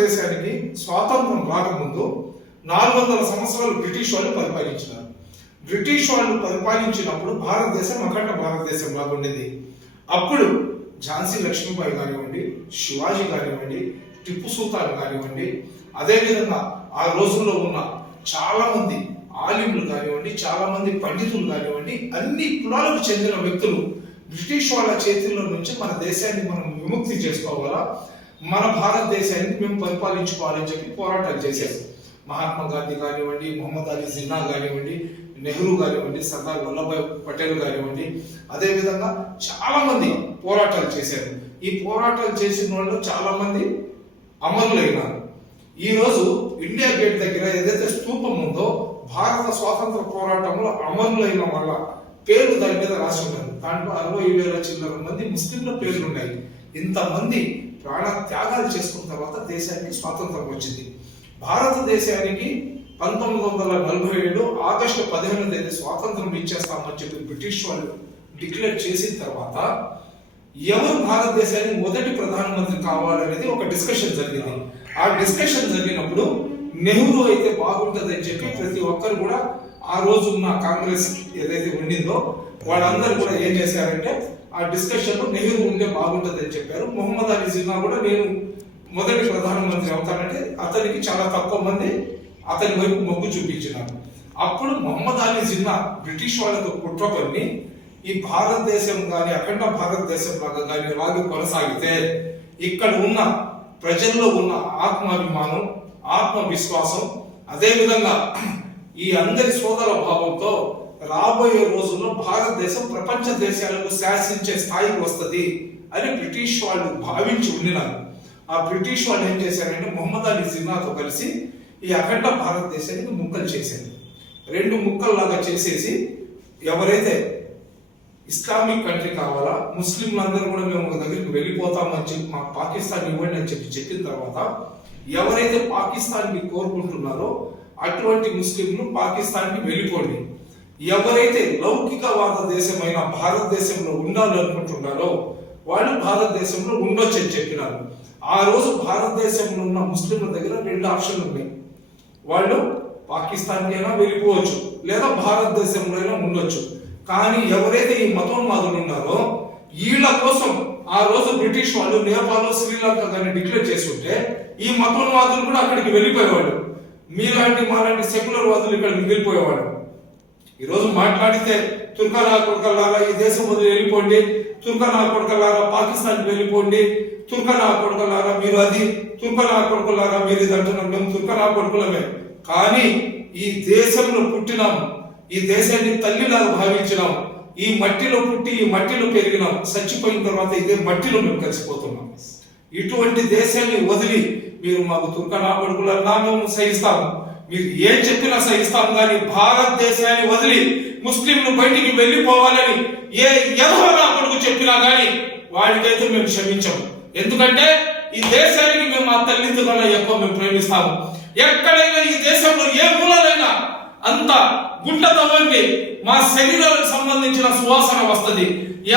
భారతదేశానికి స్వాతంత్రం రాకముందు నాలుగు వందల సంవత్సరాలు బ్రిటిష్ వాళ్ళు పరిపాలించినారు. బ్రిటిష్ వాళ్ళు పరిపాలించినప్పుడు భారతదేశం అఖండ భారతదేశం లాగా ఉండేది. అప్పుడు ఝాన్సీ లక్ష్మీబాయి కానివ్వండి శివాజీ కానివ్వండి టిప్పు సుల్తాన్ కానివ్వండి అదేవిధంగా ఆ రోజుల్లో ఉన్న చాలా మంది కానివ్వండి చాలా మంది పండితులు కానివ్వండి అన్ని కులాలకు చెందిన వ్యక్తులు బ్రిటిష్ వాళ్ళ చేతుల్లో నుంచి మన దేశాన్ని మనం విముక్తి చేసుకోవాలా? మన భారతదేశాన్ని మేము పరిపాలించుకోవాలని చెప్పి పోరాటాలు చేశారు. మహాత్మా గాంధీ కానివ్వండి మొహమ్మద్ అలీ జిన్నా కానివ్వండి నెహ్రూ కానివ్వండి సర్దార్ వల్లభాయ్ పటేల్ కానివ్వండి అదేవిధంగా చాలా మంది పోరాటాలు చేశారు. ఈ పోరాటాలు చేసిన వాళ్ళు చాలా మంది అమరులైనారు. ఈరోజు ఇండియా గేట్ దగ్గర ఏదైతే స్తూపం ఉందో భారత స్వాతంత్ర పోరాటంలో అమరులైన వాళ్ళ పేర్లు దాని మీద రాసి ఉంటారు దాంట్లో అరవై వేల చిల్లర మంది ముస్లింల పేర్లు ఉన్నాయి. ఇంతమంది ప్రాణ త్యాగాలు చేసుకున్న తర్వాత దేశానికి స్వాతంత్రం వచ్చింది. భారతదేశానికి పంతొమ్మిది వందల నలభై ఏడు ఆగస్టు పదిహేను తేదీ స్వాతంత్రం ఇచ్చేస్తామని చెప్పి బ్రిటిష్ వాళ్ళు డిక్లేర్ చేసిన తర్వాత ఎవరు భారతదేశానికి మొదటి ప్రధానమంత్రి కావాలనేది ఒక డిస్కషన్ జరిగింది. ఆ డిస్కషన్ జరిగినప్పుడు నెహ్రూ అయితే బాగుంటుంది అని చెప్పి ప్రతి ఒక్కరు కూడా ఆ రోజు ఉన్న కాంగ్రెస్ ఏదైతే ఉండిందో వాళ్ళందరూ కూడా ఏం చేశారంటే ఆ డిస్కషన్లో నెహ్రూ ఉంటే బాగుంటుంది అని చెప్పారు. మొహమ్మద్ అలీ జిన్నా కూడా నేను మొదటి ప్రధానమంత్రి అవుతానంటే అతనికి చాలా తక్కువ మంది అతని వైపు మొగ్గు చూపించినారు. అప్పుడు మొహమ్మద్ అలీ జిన్నా బ్రిటిష్ వాళ్ళతో కుట్ర కొన్ని ఈ భారతదేశం కానీ అఖండ భారతదేశం లాగా కానీ ఇలాగే కొనసాగితే ఇక్కడ ఉన్న ప్రజల్లో ఉన్న ఆత్మాభిమానం ఆత్మవిశ్వాసం అదేవిధంగా ఈ అందరి సోదర భావంతో రాబోయే రోజుల్లో భారతదేశం ప్రపంచ దేశాలకు శాసించే స్థాయికి వస్తుంది అని బ్రిటిష్ వాళ్ళు భావించి ఉండినారు. ఆ బ్రిటిష్ వాళ్ళు ఏం చేశారంటే మొహమ్మద్ అలీ జిన్నాతో కలిసి ఈ అఖండ భారతదేశానికి ముక్కలు చేశారు. రెండు ముక్కల్లాగా చేసేసి ఎవరైతే ఇస్లామిక్ కంట్రీ కావాలా ముస్లింలందరూ కూడా మేము ఒక దగ్గరికి వెళ్ళిపోతామని చెప్పి మా పాకిస్తాన్ ఇవ్వండి అని చెప్పి చెప్పిన తర్వాత ఎవరైతే పాకిస్తాన్కి కోరుకుంటున్నారో అటువంటి ముస్లింలు పాకిస్తాన్కి వెళ్ళిపోండి. ఎవరైతే లౌకికవాద దేశమైన భారతదేశంలో ఉండాలి అనుకుంటున్నారో వాళ్ళు భారతదేశంలో ఉండొచ్చు అని చెప్పినారు. ఆ రోజు భారతదేశంలో ఉన్న ముస్లింల దగ్గర రెండు ఆప్షన్లు ఉన్నాయి. వాళ్ళు పాకిస్తాన్కి అయినా వెళ్ళిపోవచ్చు లేదా భారతదేశంలో అయినా ఉండొచ్చు. కానీ ఎవరైతే ఈ మతోన్మాదులు ఉన్నారో వీళ్ళ కోసం ఆ రోజు బ్రిటిష్ వాళ్ళు నేపాల్ శ్రీలంక కానీ డిక్లేర్ చేసి ఉంటే ఈ మతోన్మాదులు కూడా అక్కడికి వెళ్ళిపోయేవాడు మీలాంటి మాలాంటి సెక్యులర్ వాదులు ఇక్కడ మిగిలిపోయేవాడు ఈరోజు మాట్లాడితే తుర్కనా కొడుకల్లారా ఈ దేశం వదిలి వెళ్ళిపోండి. తుర్కనా కొడుకల్లారా పాకిస్తాన్కి వెళ్ళిపోండి. తుర్కనా కొడుకల్లారా మీరు అది తుర్కనా కొడుకులారా మీరు ఇది అంటున్నాం. మేము తుర్కనా కొడుకులమే. కానీ ఈ దేశంలో పుట్టినాం. ఈ దేశాన్ని తల్లిలాగా భావించినాం. ఈ మట్టిలో పుట్టి ఈ మట్టిలో పెరిగినాం. చచ్చిపోయిన తర్వాత ఇదే మట్టిలో మేము కలిసిపోతున్నాం. ఇటువంటి దేశాన్ని వదిలి మీరు మాకు తుర్కనా కొడుకులన్నా మేము సహిస్తాము. మీరు ఏం చెప్పినా సహిస్తాం కానీ భారతదేశాన్ని వదిలి ముస్లింలు బయటికి వెళ్ళిపోవాలని ఏ ఎదవ నా కొడుకు చెప్పినా కానీ వాడికైతే మేము క్షమించము ఎందుకంటే ఈ దేశానికి మేము మా తల్లిదండ్రుల ఎక్కువ మేము ప్రేమిస్తాము. ఎక్కడైనా ఈ దేశంలో ఏ మూలనైనా అంత గుంట తవ్వండి. మా శరీరాలకు సంబంధించిన సువాసన వస్తుంది.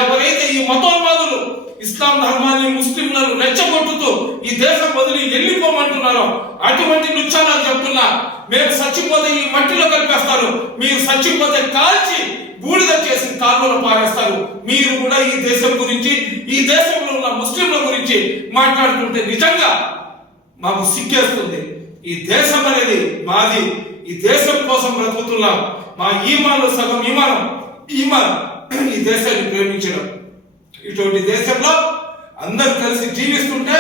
ఎవరైతే ఈ మతోన్మాదులు ఇస్లాం ధర్మాన్ని ముస్లింలను రెచ్చగొట్టుతూ ఈ దేశం వదిలి వెళ్ళిపోమంటున్నారో అటువంటి నృత్యాలు చెప్తున్నా మేము చచ్చిపోతే ఈ మట్టిలో కలిపేస్తారు. మీరు చచ్చిపోతే కాల్చి బూడిద చేసి కాలువలో పారేస్తారు. మీరు కూడా ఈ దేశం గురించి ఈ దేశంలో ఉన్న ముస్లింల గురించి మాట్లాడుతుంటే నిజంగా మాకు సిగ్గేస్తుంది. ఈ దేశం అనేది మాది. ఈ దేశం కోసం బ్రతుకుతున్నాం మా ఈమాను సగం ఈమానం ఈమాన్ ఈ దేశాన్ని ప్రేమించడం. ఇటువంటి దేశంలో అందరు కలిసి జీవిస్తుంటే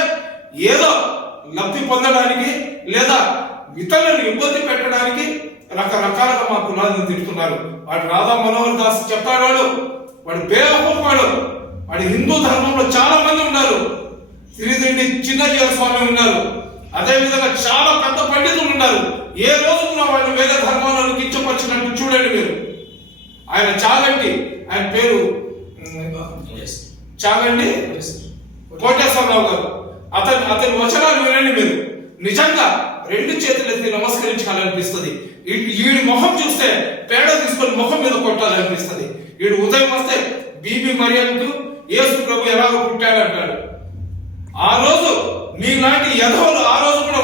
ఏదో లబ్ధి పొందడానికి లేదా ఇతరులను ఇబ్బంది పెట్టడానికి రకరకాలుగా మా కులాలను తిడుతున్నారు. వాడు రాధా మనోహర్ దాస్ చెప్తాడు వాడు వాడు వాడు హిందూ ధర్మంలో చాలా మంది ఉన్నారు. శ్రీదిండి చిన్నజీవ స్వామి ఉన్నారు. అదే విధంగా చాలా పెద్ద పండితులు ఉన్నారు. ఏ రోజు కూడా వాళ్ళు వేరే ధర్మాలను కించపరిచినట్టు చూడండి మీరు. ఆయన చాగంటి ఆయన పేరు చాగండి. కోటేశ్వరరావు గారు. అతని అతని వచనాలు వినండి మీరు. నిజంగా రెండు చేతులెత్తి నమస్కరించాలనిపిస్తుంది. ఈ- వీడి మొహం చూస్తే పేడ తీసుకొని మొహం మీద కొట్టాలనిపిస్తుంది. వీడు ఉదయం వస్తే బీబీ మరియంకు యేసు ప్రభు ఎలాగో పుట్టాడంటాడు ఆ రోజు మీలాంటి యధవులు ఆ రోజు కూడా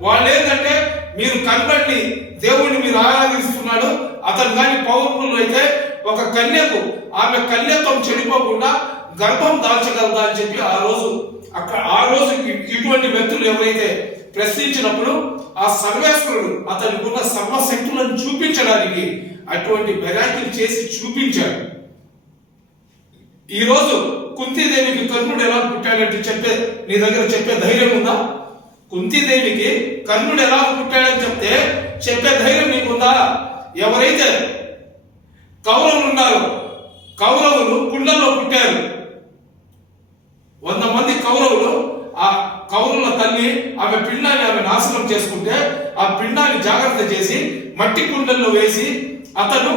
వాళ్ళు ఏంటంటే మీరు కనబడి దేవుణ్ణి మీరు ఆరాధిస్తున్నాడు. అతను కానీ పౌరులు అయితే ఒక కన్యకు ఆమె కన్యత్వం చెడిపోకుండా గర్భం దాల్చగలదా అని చెప్పి ఆ రోజు అక్కడ ఆ రోజు ఇటువంటి వ్యక్తులు ఎవరైతే ప్రశ్నించినప్పుడు ఆ సర్వేశ్వరుడు అతనికి ఉన్న సర్వశక్తులను చూపించడానికి అటువంటి మెరాకిల్ చేసి చూపించాడు. ఈరోజు కుంతీదేవికి కర్ణుడు ఎలా పుట్టాడంటే చెప్పే నీ దగ్గర చెప్పే ధైర్యం ఉందా? కుంతీదేవికి కర్ణుడు ఎలా పుట్టాడని చెప్తే చెప్పే ధైర్యం నీకుందా? ఎవరైతే కౌరవులు ఉన్నారు కౌరవులు కుండల్లో పుట్టారు. వంద మంది కౌరవులు ఆ కౌరవుల తల్లి ఆమె పిండాన్ని ఆమె నాశనం చేసుకుంటే ఆ పిండాన్ని జాగ్రత్త చేసి మట్టి కుండల్లో వేసి అతను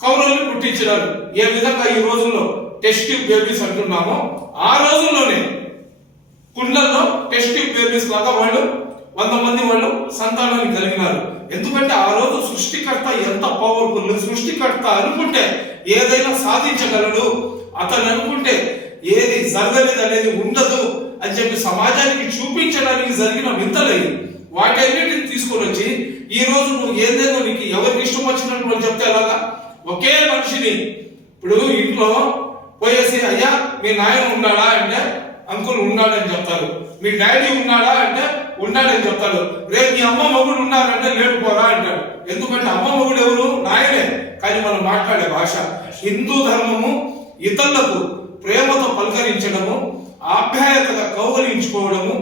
కౌరవులు పుట్టించినారు ఏ విధంగా ఈ రోజుల్లో టెస్ట్ ట్యూబ్ బేబీస్ అంటున్నామో ఆ రోజుల్లోనే కుండల్లో టెస్ట్ బేబీస్ లాగా వాళ్ళు వంద మంది వాళ్ళు సంతానాన్ని కలిగినారు. ఎందుకంటే ఆ రోజు సృష్టికర్త ఎంత పవర్ఫుల్ సృష్టికర్త అనుకుంటే ఏదైనా సాధించగలడు. అతను అనుకుంటే ఏది జరగలేదు అనేది ఉండదు. అని చెప్పి సమాజానికి చూపించడానికి జరిగిన వింతలేదు వాటన్నిటిని తీసుకొని వచ్చి ఈ రోజు నువ్వు ఏదేదో నీకు ఎవరికి ఇష్టం వచ్చినట్టు వాళ్ళు చెప్తే ఎలాగా? ఒకే మనిషిని. ఇప్పుడు ఇంట్లో పోయేసి అయ్యా మీ నాయన ఉన్నాడా అంటే అంకుల్ ఉన్నాడని చెప్తారు. మీ డాడీ ఉన్నాడా అంటే ఉన్నాడని చెప్తాడు రేపు మీ అమ్మ మొగుడు ఉన్నారంటే లేడు పోరా అంటాడు ఎందుకంటే అమ్మ మొగుడు ఎవరు? నాయనే. కానీ మనం మాట్లాడే భాష. హిందూ ధర్మము ఇతరులకు ప్రేమతో పలకరించడము ఆప్యాయతగా కౌగలించుకోవడము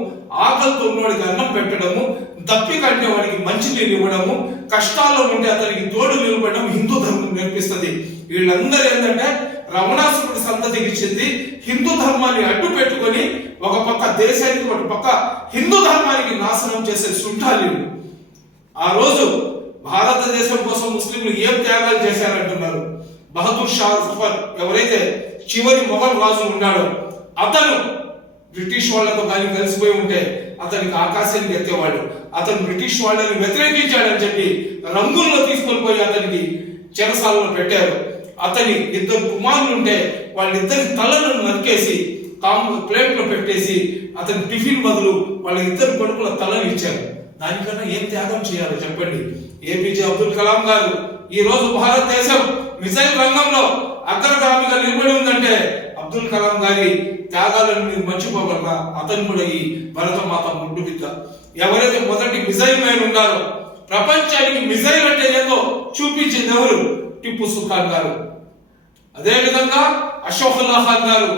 ఆకలితో ఉన్నవాడికి అన్నం పెట్టడము దప్పి కంటే వాడికి మంచినీళ్ళు ఇవ్వడము కష్టాల్లో ఉంటే అతనికి తోడు నిలబడడం హిందూ ధర్మం నేర్పిస్తుంది. వీళ్ళందరూ ఏంటంటే రమణాసురుడి సంతతికి చెంది హిందూ ధర్మాన్ని అడ్డు పెట్టుకొని ఒక పక్క దేశానికి ఒక పక్క హిందూ ధర్మానికి నాశనం చేసే సుంఠాలు ఆ రోజు భారతదేశం కోసం ముస్లింలు ఏం త్యాగాలు చేశారంటున్నారు? బహదూర్ షా జఫర్ ఎవరైతే చివరి మొఘల్ రాజు ఉన్నాడో అతను బ్రిటిష్ వాళ్ళతో కానీ కలిసిపోయి ఉంటే అతనికి ఆకాశానికి ఎత్తేవాడు. అతను బ్రిటిష్ వాళ్ళని వ్యతిరేకించాడని చెప్పి రంగుల్లో తీసుకొని పోయి అతనికి చెరసాలలో పెట్టారు. అతని ఇద్దరు కుమారులు ఉంటే వాళ్ళిద్దరి తలలను నరికేసి తాము ప్లేట్లో పెట్టేసి అతని టిఫిన్ బదులు వాళ్ళ ఇద్దరు కొడుకుల తలను ఇచ్చారు. దానికన్నా ఏం త్యాగం చేయాలో చెప్పండి. ఏపీజే అబ్దుల్ కలాం గారు ఈ రోజు భారతదేశం మిసైల్ రంగంలో అగ్రగామిగా నిలబడి ఉందంటే అబ్దుల్ కలాం గారి త్యాగాలను మీరు మర్చిపోగలరా? అతను కూడా ఈ భరత మాత ముడ్డు బిడ్డ. ఎవరైతే మొదటి మిజైల్ మ్యాన్ ఉన్నారో ప్రపంచానికి మిజైల్ అంటే ఏదో చూపించింది ఎవరు? టిప్పు సుల్తాన్ గారు. అదే విధంగా అశోకుల్లా ఖాన్ గారు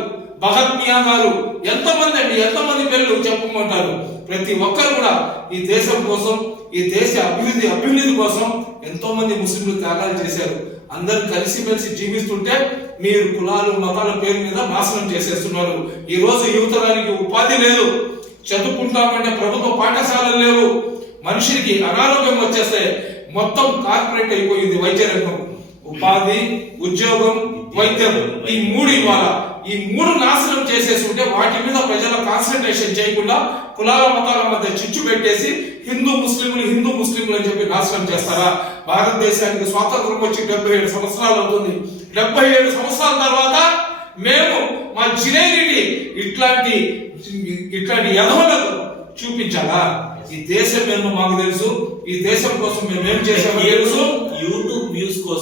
భగత్ మియా గారు ఎంతమంది అండి ఎంతమంది పేర్లు చెప్పమంటారు? ప్రతి ఒక్కరు కూడా ఈ దేశం కోసం ఈ దేశ అభివృద్ధి అభివృద్ధి కోసం ఎంతో మంది ముస్లింలు త్యాగాలు చేశారు. అందరు కలిసిమెలిసి జీవిస్తుంటే మీరు కులాలు మతాల పేరు మీద నాశనం చేసేస్తున్నారు. ఈ రోజు యువతరానికి ఉపాధి లేదు. చదువుకుంటామంటే ప్రభుత్వ పాఠశాలలు లేవు. మనిషికి అనారోగ్యం వచ్చేస్తే మొత్తం కార్పొరేట్ అయిపోయింది వైద్య రంగం. ఉపాధి ఉద్యోగం వైద్యం ఈ మూడు ఇవాళ ఈ మూడు నాశనం చేసేస్తుంటే వాటి మీద ప్రజల కాన్సన్ట్రేషన్ చేయకుండా కులాల మతాల మధ్య చిచ్చు పెట్టేసి హిందూ ముస్లింలు హిందూ ముస్లింలు అని చెప్పి నాశనం చేస్తారా? భారతదేశానికి స్వాతంత్రం వచ్చి డెబ్బై ఏడు సంవత్సరాలు అవుతుంది. డెబ్బై ఏడు సంవత్సరాల తర్వాత మేము మా జినేని ఇట్లాంటి ఇట్లాంటి యధవులకు చూపించాలా? ఈ దేశం ఏమో మాకు తెలుసు. ఈ దేశం కోసం మేము ఏం చేసామో తెలుసు. యూట్యూబ్ వ్యూస్ కోసం